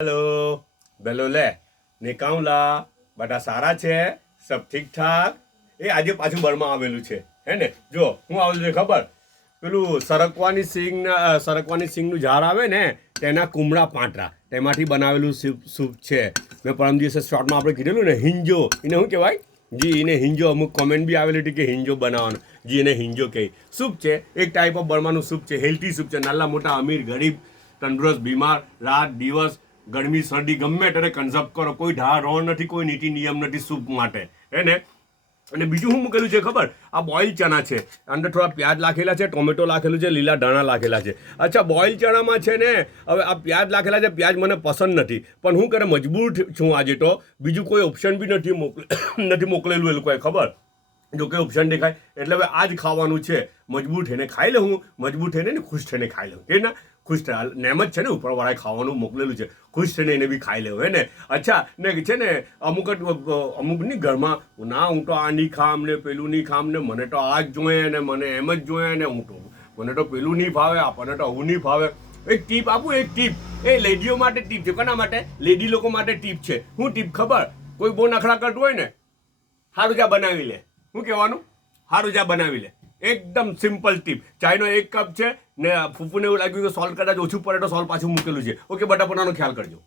hello बेलो ले निकाउला બધા સારા છે સબ ઠીક ઠાક એ આજે પાછું બળમાં આવેલું છે હે ને જો હું આવેલું છે ખબર પેલું સરકવાની સિંગનું ઝાડ આવે ને તેના કુમળા પાંટરા તેમાંથી બનાવેલું સૂપ છે મેં પરમ દિવસે શોર્ટમાં આપણે કીધેલું ને હિંજો એને શું કહેવાય જી એને હિંજો અમુક કોમેન્ટ બી આવેલી હતી કે હિંજો બનાવવાનું જી એને હિંજો કહે સૂપ છે એક ટાઈપ ઓફ બળમાનું સૂપ છે હેલ્ધી સૂપ છે નાના મોટા અમીર ગરીબ તંદુરસ્ત બીમાર રાત દિવસ ગરમી શરદી ગમે ત્યારે કન્ઝપ્ટ કરો કોઈ ઢાળ રોણ નથી કોઈ નીતિ નિયમ નથી સૂપ માટે હે ને અને બીજું શું મૂકેલું છે ખબર આ બોઇલ ચણા છે અંદર થોડા પ્યાજ લાખેલા છે ટોમેટો લાખેલું છે લીલા ધાણા લાખેલા છે અચ્છા બોઇલ ચણામાં છે ને હવે આ પ્યાજ લાખેલા છે પ્યાજ મને પસંદ નથી પણ હું કરે મજબૂર છું આજે તો બીજું કોઈ ઓપ્શન બી નથી મોકલેલું એ લોકોએ ખબર જો કે ઓપ્શન દેખાય એટલે હવે આ જ ખાવાનું છે મજબૂર થઈને ખાઈ લઉં મજબૂર થઈને ને ખુશ થઈને ખાઈ લઉં કે ના ખુશ થાય નેમ જ છે ને ઉપરવાળાએ ખાવાનું મોકલેલું છે ખુશ થઈને એને બી ખાઈ લેવું હે ને અચ્છા ને છે ને અમુકની ઘરમાં ના હું તો આ નહીં ખામ ને પેલું નહીં ખામ ને મને તો આ જ જોઈએ ને મને એમ જ જોઈએ ને મને તો પેલું નહીં ભાવે આપણને તો આવું નહીં ભાવે એક ટીપ આપું એક ટીપ એ લેડીઓ માટે ટીપ છે કોના માટે લેડી લોકો માટે ટીપ છે હું ટીપ ખબર કોઈ બહુ નખરા કરતું હોય ને સારું જા બનાવી લે શું કહેવાનું સારું જા બનાવી લે એકદમ સિમ્પલ ટીપ ચાયનો એક કપ છે ને ફૂફુને એવું લાગ્યું કે સોલ્ટ કદાચ ઓછું પડે તો સોલ્ટ પાછું મૂકેલું છે ઓકે બટાપણાનો ખ્યાલ કરજો